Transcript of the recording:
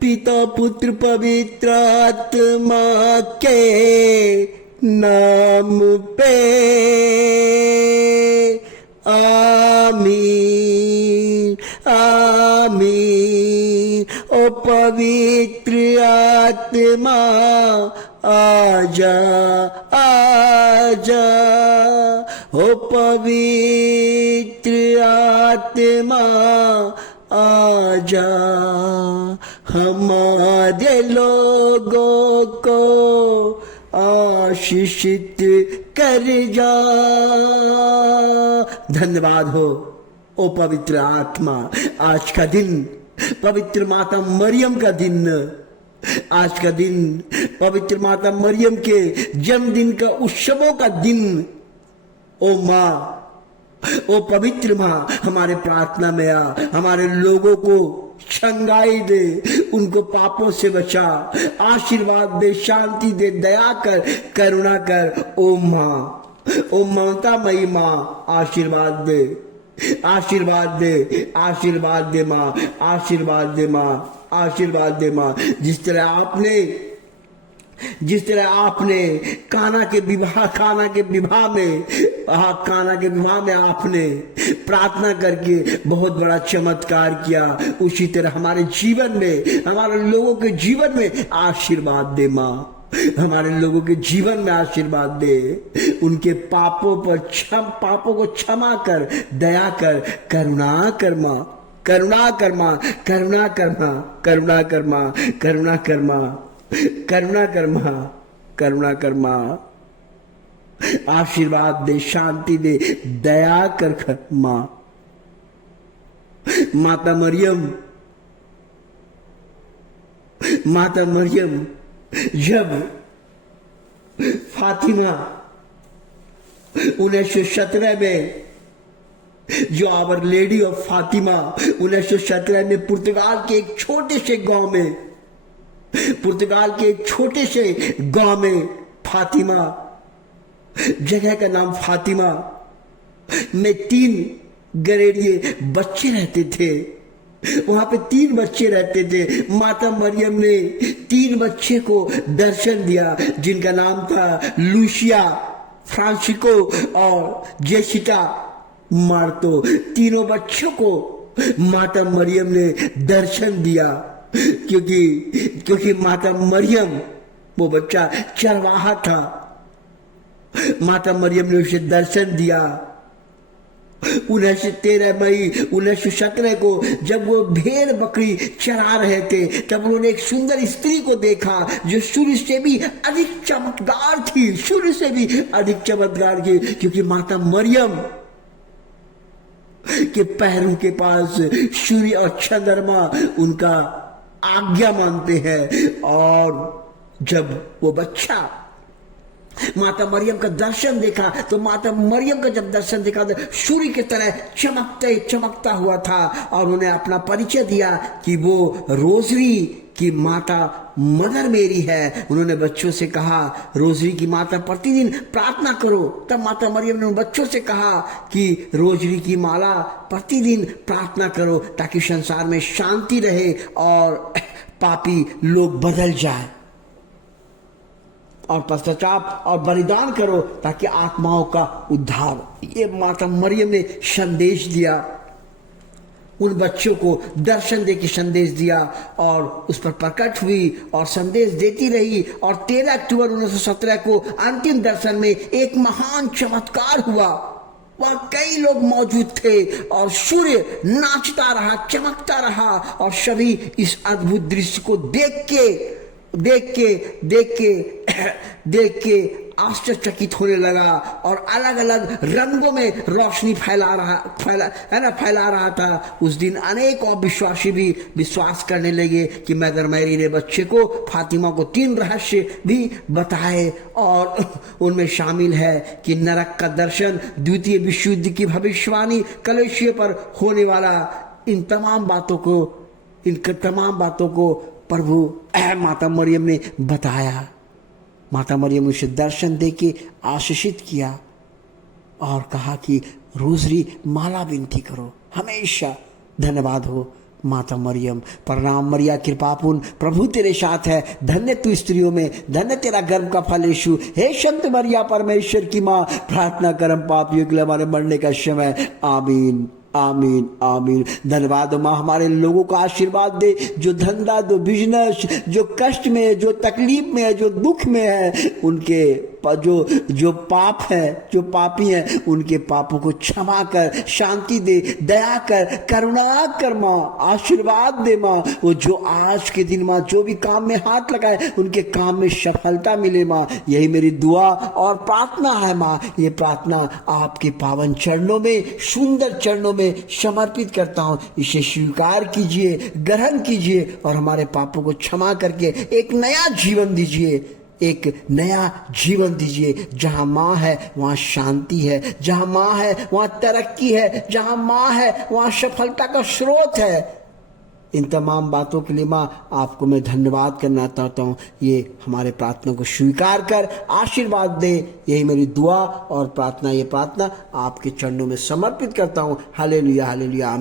पिता पुत्र पवित्र आत्मा के नाम पे आमीन आमीन। ओ पवित्र आत्मा आजा आजा, ओ पवित्र आत्मा आजा, हमारे लोगों को आशीषित कर जा। धन्यवाद हो ओ पवित्र आत्मा। आज का दिन पवित्र माता मरियम का दिन, आज का दिन पवित्र माता मरियम के जन्मदिन का उत्सवों का दिन। ओ माँ, ओ पवित्र माँ, हमारे प्रार्थना में आ, हमारे लोगों को छंगाई दे, उनको पापों से बचा, आशीर्वाद दे, शांति दे, दया कर, करुणा कर। ओ माँ, ओ ममतामयी माँ, आशीर्वाद दे, आशीर्वाद दे, आशीर्वाद दे माँ, आशीर्वाद दे माँ, आशीर्वाद दे माँ। जिस तरह आपने काना के विवाह में आपने प्रार्थना करके बहुत बड़ा चमत्कार किया, उसी तरह हमारे जीवन में, हमारे लोगों के जीवन में आशीर्वाद दे माँ, हमारे लोगों के जीवन में आशीर्वाद दे। उनके पापों को क्षमा कर, दया कर, करुणा कर माँ, करुणा कर माँ, करुणा कर माँ, करुणा कर माँ, करुणा कर माँ, करुणा कर माँ, करुणा कर माँ। आशीर्वाद दे, शांति दे, दया कर माँ। माता मरियम जब फातिमा 1917 में, जो आवर लेडी ऑफ फातिमा 1917 में पुर्तगाल के एक छोटे से गांव में फातिमा, जगह का नाम फातिमा में 3 गरेड़िए बच्चे रहते थे। वहां पे 3 बच्चे रहते थे। माता मरियम ने 3 बच्चे को दर्शन दिया, जिनका नाम था लूसिया, फ्रांसिको और जेसिटा मार्तो। तीनों बच्चों को माता मरियम ने दर्शन दिया, क्योंकि माता मरियम, वो बच्चा चरवाहा था। माता मरियम ने उसे दर्शन दिया। 13 मई 1917 को जब वो भेड़ बकरी चरा रहे थे, तब उन्होंने एक सुंदर स्त्री को देखा जो सूर्य से भी अधिक चमकदार थी, क्योंकि माता मरियम के पैरों के पास सूर्य और चंद्रमा उनका आज्ञा मानते हैं। और जब वो बच्चा माता मरियम का दर्शन देखा, तो माता मरियम का जब दर्शन देखा तो सूर्य की तरह चमकता हुआ था। और उन्हें अपना परिचय दिया कि वो रोजरी की माता मदर मेरी है। उन्होंने बच्चों से कहा, रोजरी की माता प्रतिदिन प्रार्थना करो। तब माता मरियम ने उन बच्चों से कहा कि रोजरी की माला प्रतिदिन प्रार्थना करो, ताकि संसार में शांति रहे और पापी लोग बदल जाए। और पश्चाताप और बलिदान करो, ताकि आत्माओं का उद्धार। ये माता मरियम ने संदेश दिया, उन बच्चों को दर्शन दे के संदेश दिया, और उस पर प्रकट हुई और संदेश देती रही। और 13 अक्टूबर 1917 को अंतिम दर्शन में एक महान चमत्कार हुआ। वहां कई लोग मौजूद थे और सूर्य नाचता रहा, चमकता रहा, और सभी इस अद्भुत दृश्य को देख के आश्चर्यचकित होने लगा। और अलग अलग रंगों में रोशनी फैला रहा था। उस दिन अनेक और विश्वासी भी विश्वास करने लगे कि मदर मैरी ने बच्चे को, फातिमा को 3 रहस्य भी बताए, और उनमें शामिल है कि नरक का दर्शन, द्वितीय विश्व युद्ध की भविष्यवाणी, कलेशिया पर होने वाला, इन तमाम बातों को प्रभु माता मरियम ने बताया। माता मरियम ने उसे दर्शन देके आशीषित किया और कहा कि रोजरी माला विनती करो हमेशा। धन्यवाद हो माता मरियम। प्रणाम मरिया कृपापूर्ण, प्रभु तेरे साथ है, धन्य तू स्त्रियों में, धन्य तेरा गर्भ का फल यीशु। हे संत मरिया परमेश्वर की माँ, प्रार्थना कर हम पापियों के लिए हमारे मरने का समय। आमीन आमीन आमीन। धन्यवाद माँ, हमारे लोगों को आशीर्वाद दे, जो धंधा, जो बिजनेस, जो कष्ट में है, जो तकलीफ में है, जो दुख में है, उनके जो पाप है, जो पापी हैं, उनके पापों को क्षमा कर, शांति दे, दया कर, करुणा कर माँ, आशीर्वाद दे माँ। वो जो आज के दिन माँ जो भी काम में हाथ लगाए, उनके काम में सफलता मिले माँ। यही मेरी दुआ और प्रार्थना है माँ। ये प्रार्थना आपके पावन चरणों में, सुंदर चरणों में समर्पित करता हूँ। इसे स्वीकार कीजिए, ग्रहण कीजिए और हमारे पापों को क्षमा करके एक नया जीवन दीजिए, एक नया जीवन दीजिए। जहां माँ है वहां शांति है, जहां माँ है वहां तरक्की है, जहां माँ है वहां सफलता का स्रोत है। इन तमाम बातों के लिए माँ आपको मैं धन्यवाद करना चाहता हूँ। ये हमारे प्रार्थना को स्वीकार कर आशीर्वाद दे। यही मेरी दुआ और प्रार्थना, ये प्रार्थना आपके चरणों में समर्पित करता हूँ। हालेलुया हालेलुया आमीन।